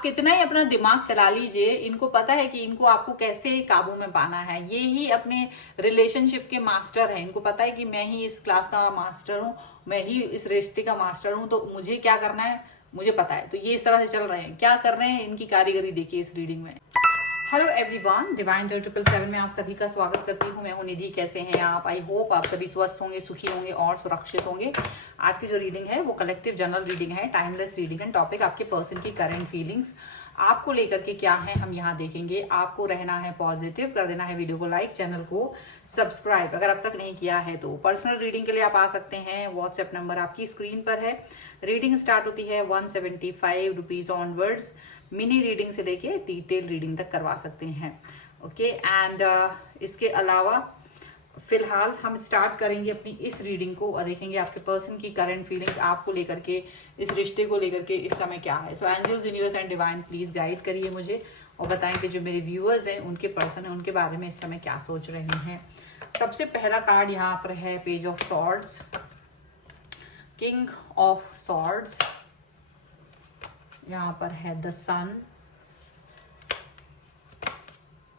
आप कितना ही अपना दिमाग चला लीजिए, इनको पता है कि इनको आपको कैसे काबू में पाना है। ये ही अपने रिलेशनशिप के मास्टर है। इनको पता है कि मैं ही इस क्लास का मास्टर हूँ, मैं ही इस रिश्ते का मास्टर हूँ, तो मुझे क्या करना है मुझे पता है। तो ये इस तरह से चल रहे हैं। क्या कर रहे हैं, इनकी कारीगरी देखिए इस रीडिंग में। हेलो एवरीवन, डिवाइन 777 में आप सभी का स्वागत करती हूँ। मैं हूँ निधि। कैसे हैं आप? आई होप आप सभी स्वस्थ होंगे, सुखी होंगे और सुरक्षित होंगे। आज की जो रीडिंग है वो कलेक्टिव जनरल रीडिंग है, टाइमलेस रीडिंग है। टॉपिक आपके पर्सन की करंट फीलिंग्स आपको लेकर के क्या है हम यहाँ देखेंगे। आपको रहना है पॉजिटिव, कर देना है वीडियो को लाइक, चैनल को सब्सक्राइब अगर अब तक नहीं किया है तो। पर्सनल रीडिंग के लिए आप आ सकते हैं, व्हाट्सएप नंबर आपकी स्क्रीन पर है। रीडिंग स्टार्ट होती है 175 रुपीज ऑनवर्ड्स। मिनी रीडिंग से लेके डिटेल रीडिंग तक करवा सकते हैं। ओके एंड इसके अलावा फिलहाल हम स्टार्ट करेंगे अपनी इस रीडिंग को और देखेंगे आपके पर्सन की करंट फीलिंग्स आपको लेकर के, इस रिश्ते को लेकर के इस समय क्या है। So angels, universe and divine please guide करिए मुझे और बताएं कि जो मेरे व्यूअर्स हैं उनके पर्सन है उनके बारे में इस समय क्या सोच रहे हैं। सबसे पहला कार्ड यहाँ पर है page of swords, king of swords, यहाँ पर है द सन,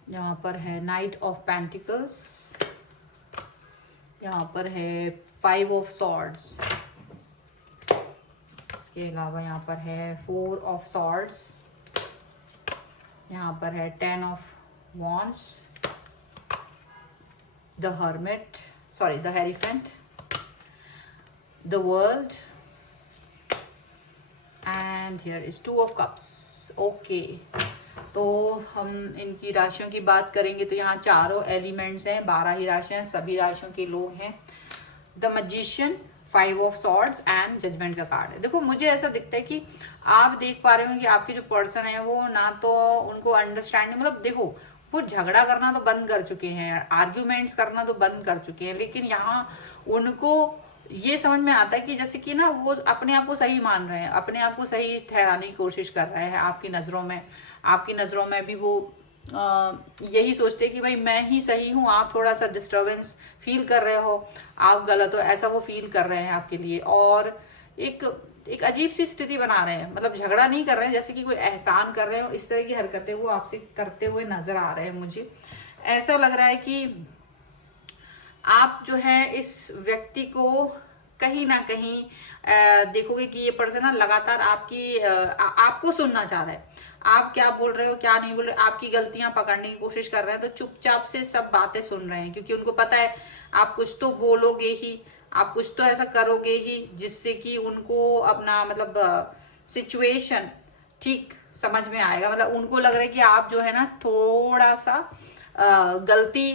यहाँ पर है नाइट ऑफ पेंटिकल्स, यहाँ पर है 5 ऑफ सॉर्ड्स, इसके अलावा यहाँ पर है 4 ऑफ सॉर्ड्स, यहाँ पर है 10 of wands, the hermit, sorry the hierophant, the world and here is 2 of cups. Okay, तो हम इनकी राशियों की बात करेंगे तो यहाँ चारों एलिमेंट्स हैं, 12 ही राशियां, सभी राशियों के लोग हैं। The magician, 5 of swords and judgement का कार्ड है। देखो मुझे ऐसा दिखता है कि आप देख पा रहे हो कि आपके जो पर्सन है वो ना तो उनको अंडरस्टैंडिंग, मतलब देखो वो झगड़ा करना तो बंद कर चुके हैं, आर्ग्यूमेंट्स करना तो बंद कर चुके हैं, लेकिन यहाँ उनको ये समझ में आता है कि जैसे कि ना वो अपने आप को सही मान रहे हैं, अपने आप को सही ठहराने की कोशिश कर रहे हैं आपकी नज़रों में। आपकी नज़रों में भी वो यही सोचते हैं कि भाई मैं ही सही हूँ, आप थोड़ा सा डिस्टर्बेंस फील कर रहे हो, आप गलत हो, ऐसा वो फील कर रहे हैं आपके लिए। और एक अजीब सी स्थिति बना रहे हैं, मतलब झगड़ा नहीं कर रहे हैं, जैसे कि कोई एहसान कर रहे हो, इस तरह की हरकतें वो आपसे करते हुए नजर आ रहे हैं। मुझे ऐसा लग रहा है कि आप जो है इस व्यक्ति को कहीं ना कहीं देखोगे कि ये पर्सन ना लगातार आपको सुनना चाह रहा है। आप क्या बोल रहे हो क्या नहीं बोल रहे, आपकी गलतियां पकड़ने की कोशिश कर रहे हैं, तो चुपचाप से सब बातें सुन रहे हैं, क्योंकि उनको पता है आप कुछ तो बोलोगे ही, आप कुछ तो ऐसा करोगे ही जिससे कि उनको अपना मतलब सिचुएशन ठीक समझ में आएगा। मतलब उनको लग रहा है कि आप जो है ना थोड़ा सा गलती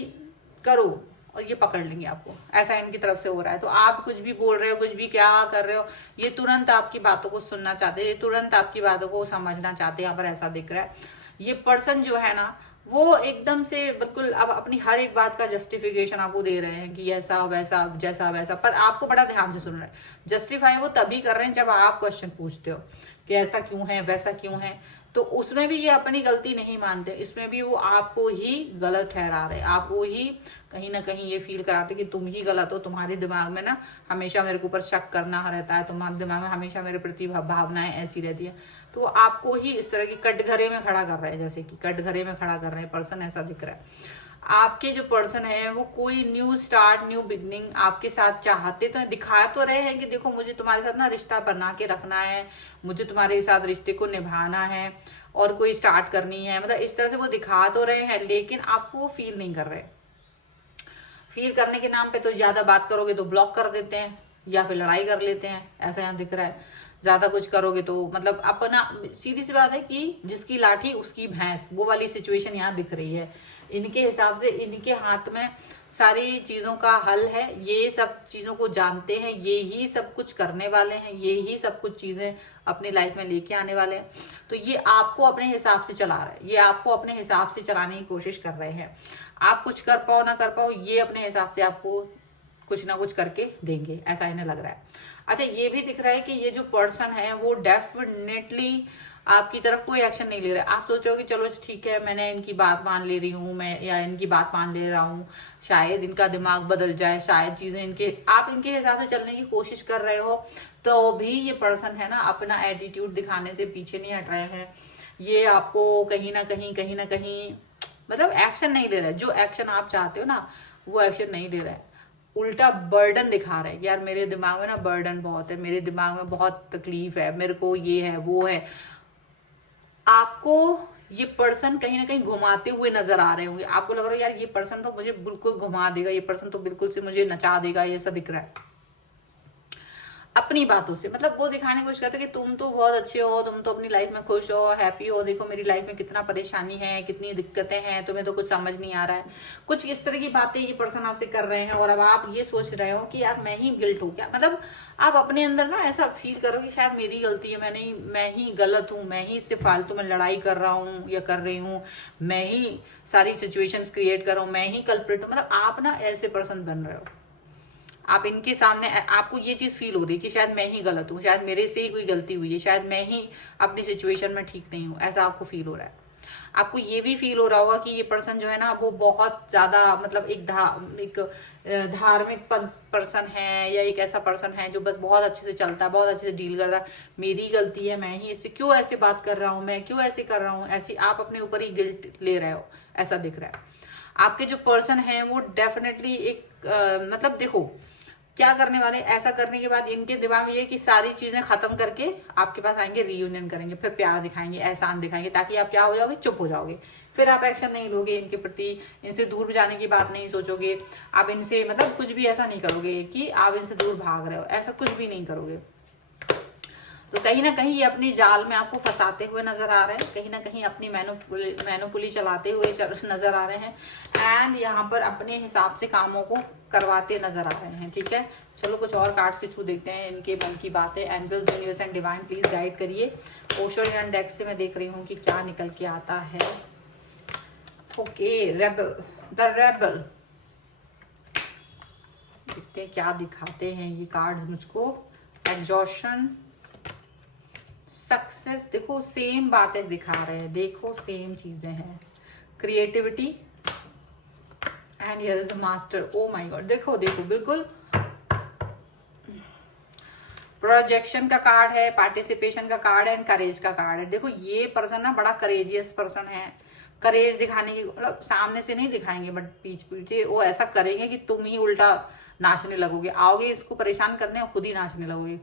करो और ये पकड़ लेंगे आपको, ऐसा इनकी तरफ से हो रहा है। तो आप कुछ भी बोल रहे हो, कुछ भी क्या कर रहे हो, ये तुरंत आपकी बातों को सुनना चाहते हैं, ये तुरंत आपकी बातों को समझना चाहते हैं। यहाँ पर ऐसा दिख रहा है ये पर्सन जो है ना वो एकदम से बिल्कुल अब अपनी हर एक बात का जस्टिफिकेशन आपको दे रहे हैं कि ऐसा वैसा जैसा वैसा, पर आपको बड़ा ध्यान से सुन रहे हैं। जस्टिफाई वो तभी कर रहे हैं जब आप क्वेश्चन पूछते हो कि ऐसा क्यों है वैसा क्यों है, तो उसमें भी ये अपनी गलती नहीं मानते, इसमें भी वो आपको ही गलत ठहरा रहे, आपको ही कहीं ना कहीं ये फील कराते कि तुम ही गलत हो, तुम्हारे दिमाग में ना हमेशा मेरे के ऊपर शक करना रहता है, तुम्हारे दिमाग में हमेशा मेरे प्रति भावनाएं ऐसी रहती है। तो आपको ही इस तरह की कटघरे में खड़ा कर रहे हैं, जैसे कि कटघरे में खड़ा कर रहे हैं पर्सन, ऐसा दिख रहा है। आपके जो पर्सन है वो कोई न्यू स्टार्ट, न्यू बिगनिंग आपके साथ चाहते तो दिखा तो रहे हैं कि देखो मुझे तुम्हारे साथ ना रिश्ता बना के रखना है, मुझे तुम्हारे साथ रिश्ते को निभाना है और कोई स्टार्ट करनी है, मतलब इस तरह से वो दिखा तो रहे हैं, लेकिन आपको वो फील नहीं कर रहे। फील करने के नाम पे तो ज्यादा बात करोगे तो ब्लॉक कर देते हैं या फिर लड़ाई कर लेते हैं, ऐसा यहाँ दिख रहा है। ज्यादा कुछ करोगे तो मतलब अपना, सीधी सी बात है कि जिसकी लाठी उसकी भैंस, वो वाली सिचुएशन यहाँ दिख रही है। इनके हिसाब से इनके हाथ में सारी चीजों का हल है, ये सब चीजों को जानते हैं, ये ही सब कुछ करने वाले हैं, ये ही सब कुछ चीजें अपनी लाइफ में लेके आने वाले हैं। तो ये आपको अपने हिसाब से चला रहा है, ये आपको अपने हिसाब से चलाने की कोशिश कर रहे हैं। आप कुछ कर पाओ ना कर पाओ, ये अपने हिसाब से आपको कुछ ना कुछ करके देंगे, ऐसा इन्हें लग रहा है। अच्छा, ये भी दिख रहा है कि ये जो पर्सन है वो डेफिनेटली आपकी तरफ कोई एक्शन नहीं ले रहा है। आप सोचोगे चलो ठीक है, मैंने इनकी बात मान ले रही हूँ मैं, या इनकी बात मान ले रहा हूँ, शायद इनका दिमाग बदल जाए, शायद चीजें इनके, आप इनके हिसाब से चलने की कोशिश कर रहे हो, तो भी ये पर्सन है ना अपना एटीट्यूड दिखाने से पीछे नहीं हट रहे हैं। ये आपको कहीं ना कहीं मतलब एक्शन नहीं ले रहा है। जो एक्शन आप चाहते हो ना वो एक्शन नहीं ले रहा है, उल्टा बर्डन दिखा रहा है कि यार मेरे दिमाग में ना बर्डन बहुत है, मेरे दिमाग में बहुत तकलीफ है, मेरे को ये है वो है। आपको ये पर्सन कहीं ना कहीं घुमाते हुए नजर आ रहे होंगे, आपको लग रहा है यार ये पर्सन तो मुझे बिल्कुल घुमा देगा, ये पर्सन तो बिल्कुल से मुझे नचा देगा, ये सब दिख रहा है अपनी बातों से। मतलब वो दिखाने की कोशिश करते हैं कि तुम तो बहुत अच्छे हो, तुम तो अपनी लाइफ में खुश हो, हैप्पी हो, देखो मेरी लाइफ में कितना परेशानी है, कितनी दिक्कतें हैं, तुम्हें तो कुछ समझ नहीं आ रहा है। कुछ इस तरह की बातें ये पर्सन आपसे कर रहे हैं, और अब आप ये सोच रहे हो कि यार मैं ही गिल्ट हूँ क्या। मतलब आप अपने अंदर ना ऐसा फील करो कि शायद मेरी गलती है, मैं ही गलत हूँ, मैं ही इससे फालतू में लड़ाई कर रहा हूँ या कर रही हूँ, मैं ही सारी सिचुएशंस क्रिएट कर रहा हूँ, मैं ही कल्प्रिट हूँ। मतलब आप ना ऐसे पर्सन बन रहे हो, आप इनके सामने आपको ये चीज फील हो रही है कि शायद मैं ही गलत हूँ, शायद मेरे से ही कोई गलती हुई है, शायद मैं ही अपनी सिचुएशन में ठीक नहीं हूँ, ऐसा आपको फील हो रहा है। आपको ये भी फील हो रहा होगा कि ये पर्सन जो है ना वो बहुत ज्यादा मतलब एक धार्मिक पर्सन है, या एक ऐसा पर्सन है जो बस बहुत अच्छे से चलता है, बहुत अच्छे से डील करता है। मेरी गलती है, मैं ही इससे क्यों ऐसे बात कर रहा हूँ, मैं क्यों ऐसे कर रहा हूँ, ऐसी आप अपने ऊपर ही गिल्ट ले रहे हो, ऐसा दिख रहा है। आपके जो पर्सन है वो डेफिनेटली एक मतलब देखो क्या करने वाले, ऐसा करने के बाद इनके दिमाग में ये कि सारी चीजें खत्म करके आपके पास आएंगे, रीयूनियन करेंगे, फिर प्यार दिखाएंगे, एहसान दिखाएंगे, ताकि आप क्या हो जाओगे, चुप हो जाओगे। फिर आप एक्शन नहीं लोगे इनके प्रति, इनसे दूर जाने की बात नहीं सोचोगे, आप इनसे मतलब कुछ भी ऐसा नहीं करोगे कि आप इनसे दूर भाग रहे हो, ऐसा कुछ भी नहीं करोगे। तो कहीं ना कहीं ये अपनी जाल में आपको फंसाते हुए नजर आ रहे हैं, कहीं ना कहीं अपनी मैनुपुली चलाते हुए नजर आ रहे हैं, एंड यहाँ पर अपने हिसाब से कामों को करवाते नजर आ रहे हैं। ठीक है, चलो कुछ और कार्ड्स के थ्रू देखते हैं इनके मन की बातें। Angels, universe and divine please guide करिए। ओशो एंड डेक से मैं देख रही हूँ कि क्या निकल के आता है। ओके, रेबल, द रेबल, देखते हैं क्या दिखाते हैं ये कार्ड्स मुझको। एग्जॉशन, सक्सेस, देखो सेम बातें दिखा रहे हैं, देखो सेम चीजें हैं। Creativity and here is the master. O my God, देखो देखो बिल्कुल प्रोजेक्शन का कार्ड है, पार्टिसिपेशन का कार्ड है, एंड करेज का कार्ड है। देखो ये पर्सन ना बड़ा करेजियस पर्सन है, करेज दिखाने की मतलब सामने से नहीं दिखाएंगे, बट पीछे वो ऐसा करेंगे कि तुम ही उल्टा नाचने लगोगे, आओगे इसको परेशान करने और खुद ही नाचने लगोगे।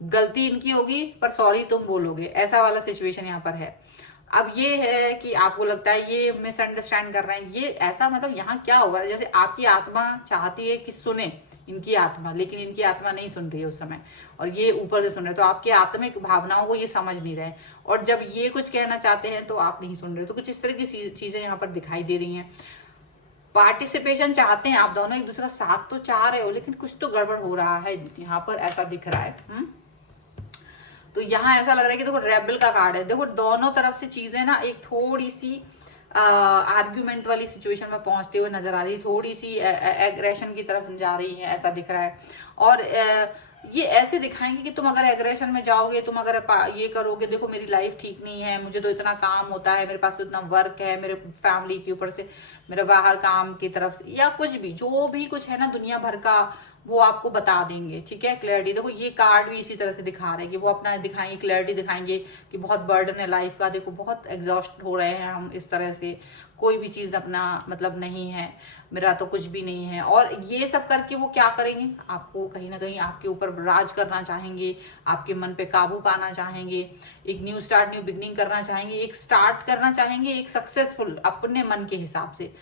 गलती इनकी होगी पर सॉरी तुम बोलोगे, ऐसा वाला सिचुएशन यहाँ पर है। अब ये है कि आपको लगता है ये मिसअंडरस्टैंड कर रहे हैं, ये ऐसा मतलब यहाँ क्या होगा, जैसे आपकी आत्मा चाहती है कि सुने इनकी आत्मा, लेकिन इनकी आत्मा नहीं सुन रही है उस समय, और ये ऊपर से सुन रहे, तो आपकी आत्मिक भावनाओं को ये समझ नहीं रहे, और जब ये कुछ कहना चाहते हैं तो आप नहीं सुन रहे। तो कुछ इस तरह की चीजें यहाँ पर दिखाई दे रही हैं। पार्टिसिपेशन चाहते हैं आप दोनों, एक दूसरे का साथ तो चाह रहे हो, लेकिन कुछ तो गड़बड़ हो रहा है यहाँ पर, ऐसा दिख रहा है। तो यहाँ ऐसा लग रहा है कि देखो रेबल का कार्ड है, देखो दोनों तरफ से चीजें ना एक थोड़ी सी आर्ग्यूमेंट वाली सिचुएशन में पहुंचते हुए नजर आ रही है, थोड़ी सी एग्रेशन की तरफ जा रही है, ऐसा दिख रहा है। और ये ऐसे दिखाएंगे कि तुम अगर एग्रेशन में जाओगे, तुम अगर ये करोगे, देखो मेरी लाइफ ठीक नहीं है, मुझे तो इतना काम होता है, मेरे पास तो इतना वर्क है, मेरे फैमिली के ऊपर से मेरे बाहर काम की तरफ से, या कुछ भी जो भी कुछ है ना दुनिया भर का, वो आपको बता देंगे। ठीक है, क्लैरिटी, देखो ये कार्ड भी इसी तरह से दिखा रहे हैं कि वो अपना दिखाएंगे, क्लैरिटी दिखाएंगे कि बहुत बर्डन है लाइफ का, देखो बहुत एग्जॉस्ट हो रहे हैं हम इस तरह से, कोई भी चीज अपना मतलब नहीं है, मेरा तो कुछ भी नहीं है। और ये सब करके वो क्या करेंगे, आपको कहीं ना कहीं आपके ऊपर राज करना चाहेंगे, आपके मन पे काबू पाना चाहेंगे, एक न्यू स्टार्ट, न्यू बिगनिंग करना चाहेंगे, एक स्टार्ट करना चाहेंगे, एक सक्सेसफुल अपने मन के हिसाब से।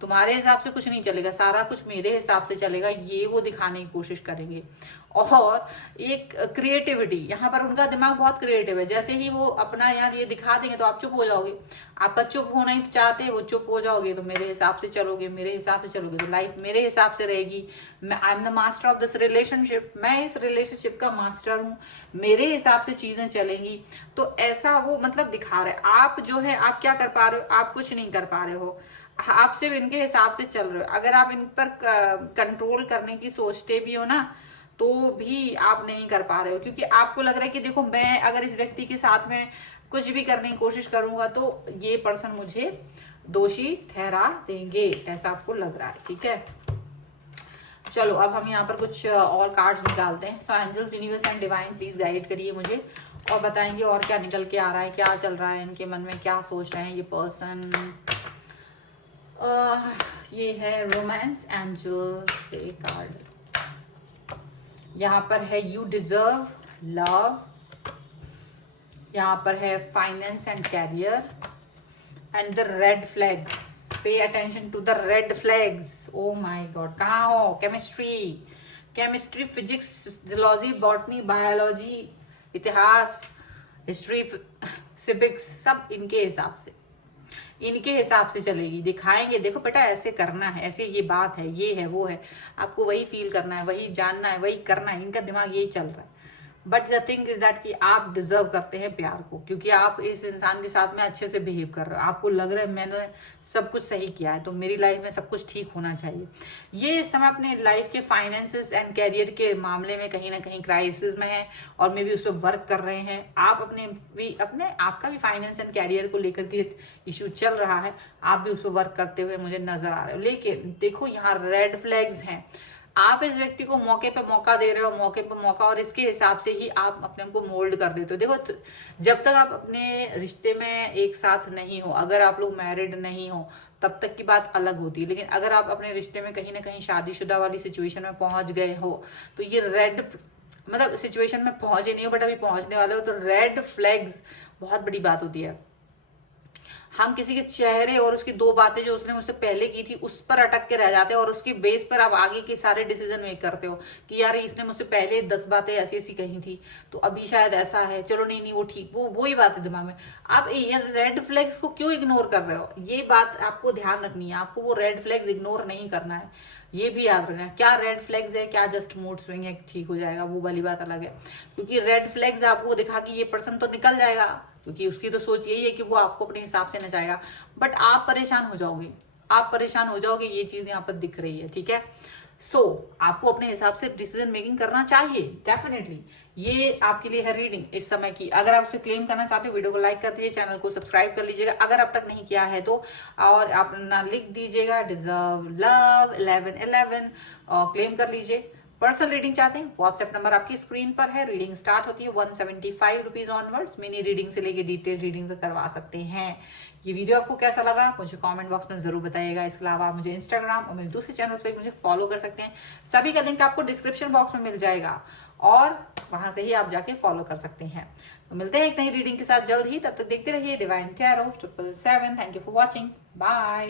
तुम्हारे हिसाब से कुछ नहीं चलेगा, सारा कुछ मेरे हिसाब से चलेगा, ये वो दिखाने की कोशिश करेंगे। और एक क्रिएटिविटी, यहाँ पर उनका दिमाग बहुत क्रिएटिव है, जैसे ही वो अपना यार ये दिखा देंगे तो आप चुप हो जाओगे, आपका चुप होना ही चाहते, वो चुप हो जाओगे, तो मेरे हिसाब से चलोगे, मेरे हिसाब से चलोगे तो लाइफ मेरे हिसाब से रहेगी। I am the master of this relationship, मैं इस रिलेशनशिप का मास्टर हूँ, मेरे हिसाब से चीजें चलेंगी। तो ऐसा वो मतलब दिखा रहे। आप जो है आप क्या कर पा रहे हो, आप कुछ नहीं कर पा रहे हो, आप सिर्फ इनके हिसाब से चल रहे हो। अगर आप इन पर कंट्रोल करने की सोचते भी हो ना, तो भी आप नहीं कर पा रहे हो, क्योंकि आपको लग रहा है कि देखो मैं अगर इस व्यक्ति के साथ में कुछ भी करने की कोशिश करूंगा तो ये पर्सन मुझे दोषी ठहरा देंगे, ऐसा आपको लग रहा है। ठीक है, चलो अब हम यहाँ पर कुछ और कार्ड्स निकालते हैं। So angels, universe and divine please guide करिए मुझे और बताएंगे और क्या निकल के आ रहा है, क्या चल रहा है इनके मन में, क्या सोच रहे हैं ये पर्सन। ये है रोमांस एंजल से कार्ड। यहाँ पर है यू डिजर्व लव, यहाँ पर है finance and career and the red flags. Pay attention to the red flags. Oh my God, कहाँ हो? Chemistry, physics, zoology, botany, biology, इतिहास, हिस्ट्री, सिविक्स, सब इनके हिसाब से चलेगी। दिखाएंगे, देखो बेटा ऐसे करना है, ऐसे ये बात है, ये है, वो है, आपको वही फील करना है, वही जानना है, वही करना है। इनका दिमाग यही चल रहा है। But the thing is that कि आप डिजर्व करते हैं प्यार को, क्योंकि आप इस इंसान के साथ में अच्छे से बिहेव कर रहे हो। आपको लग रहा है मैंने सब कुछ सही किया है, तो मेरी लाइफ में सब कुछ ठीक होना चाहिए। ये इस समय अपने लाइफ के फाइनेंसेस एंड कैरियर के मामले में कहीं ना कहीं क्राइसिस में है और मे भी उस पर वर्क कर रहे हैं। आप आपका भी फाइनेंस एंड कैरियर को लेकर के इशू चल रहा है, आप भी उस पर वर्क करते हुए मुझे नजर आ रहे हो। लेकिन देखो यहाँ रेड फ्लैग्स हैं। आप इस व्यक्ति को मौके पे मौका दे रहे हो, मौके पे मौका, और इसके हिसाब से ही आप अपने को मोल्ड कर देते हो। देखो जब तक आप अपने रिश्ते में एक साथ नहीं हो, अगर आप लोग मैरिड नहीं हो, तब तक की बात अलग होती है। लेकिन अगर आप अपने रिश्ते में कहीं ना कहीं शादीशुदा वाली सिचुएशन में पहुंच गए हो, तो ये रेड मतलब सिचुएशन में पहुंचे नहीं हो बट अभी पहुंचने वाले हो, तो रेड फ्लैग्स बहुत बड़ी बात होती है। हम किसी के चेहरे और उसकी दो बातें जो उसने मुझसे पहले की थी उस पर अटक के रह जाते हैं और उसकी बेस पर आप आगे के सारे डिसीजन मेक करते हो कि यार इसने मुझसे पहले 10 बातें ऐसी ऐसी कही थी, तो अभी शायद ऐसा है, चलो नहीं वो ठीक, वो ही बात है दिमाग में। आप ये रेड फ्लैग्स को क्यों इग्नोर कर रहे हो? ये बात आपको ध्यान रखनी है, आपको वो रेड फ्लैग्स इग्नोर नहीं करना है, ये भी याद रखना है। क्या रेड फ्लैग्स है, क्या जस्ट मूड स्विंग है, ठीक हो जाएगा, वो वाली बात अलग है। क्योंकि रेड फ्लैग्स आपको दिखा कि ये पर्सन तो निकल जाएगा, क्योंकि उसकी तो सोच यही है कि वो आपको अपने हिसाब से नचाएगा, बट आप परेशान हो जाओगे, ये चीज यहाँ पर दिख रही है। ठीक है, आपको अपने हिसाब से डिसीजन मेकिंग करना चाहिए डेफिनेटली। ये आपके लिए है रीडिंग इस समय की। अगर आप उस पर क्लेम करना चाहते हो, वीडियो को लाइक कर दीजिए, चैनल को सब्सक्राइब कर लीजिएगा अगर अब तक नहीं किया है तो, और अपना लिख दीजिएगा डिजर्व लव 1111 और क्लेम कर लीजिए। पर्सनल रीडिंग चाहते हैं, व्हाट्सएप नंबर आपकी स्क्रीन पर है। रीडिंग स्टार्ट होती है 175 रुपीज ऑनवर्ड्स। मिनी रीडिंग से लेके डिटेल रीडिंग तक करवा सकते हैं। ये वीडियो आपको कैसा लगा मुझे कमेंट बॉक्स में जरूर बताइएगा। इसके अलावा आप मुझे इंस्टाग्राम और मेरे दूसरे चैनल्स पे मुझे फॉलो कर सकते हैं, सभी का लिंक आपको डिस्क्रिप्शन बॉक्स में मिल जाएगा और वहां से ही आप जाके फॉलो कर सकते हैं। तो मिलते हैं एक नई रीडिंग के साथ जल्द ही, तब तक देखते रहिए divine tarot 777। Thank you for watching, bye.